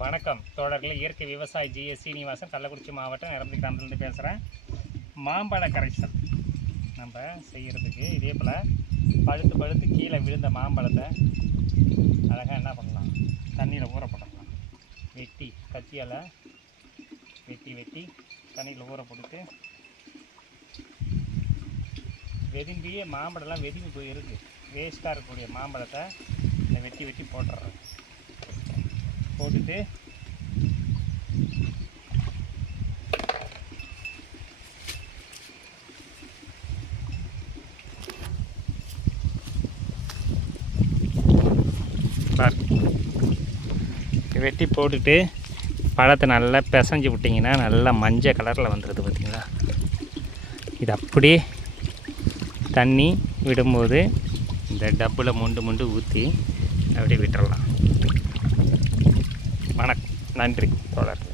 வணக்கம். தோழர்களே இயற்கை விவசாயி ஜிஎஸ் சீனிவாசன் கள்ளக்குறிச்சி மாவட்டம் நிரம்பி கிராமத்துலேருந்து பேசுகிறேன் மாம்பழ கரைசல் நம்ம செய்கிறதுக்கு இதே போல் பழுத்து பழுத்து கீழே விழுந்த மாம்பழத்தை அழகாக என்ன பண்ணலாம்? தண்ணியில் ஊற போட்டுடலாம் வெட்டி கத்தியால் வெட்டி வெட்டி தண்ணியில் ஊற போட்டு வெதும்பியே மாம்பழம்லாம் வெதும்பி போயிருக்கு வேஸ்ட்டாக இருக்கக்கூடிய மாம்பழத்தை இந்த வெட்டி வெட்டி போட்டுடுறேன். போட்டுட்டு வெட்டி போட்டுட்டு பழத்தை நல்லா பிசைஞ்சு விட்டிங்கன்னா நல்லா மஞ்சள் கலரில் வந்துடுது பார்த்திங்களா? இது அப்படியே தண்ணி விடும்போது இந்த டப்பில் முண்டு மொண்டு ஊற்றி அப்படியே விட்டுறலாம். நன்றி தொடர்ந்து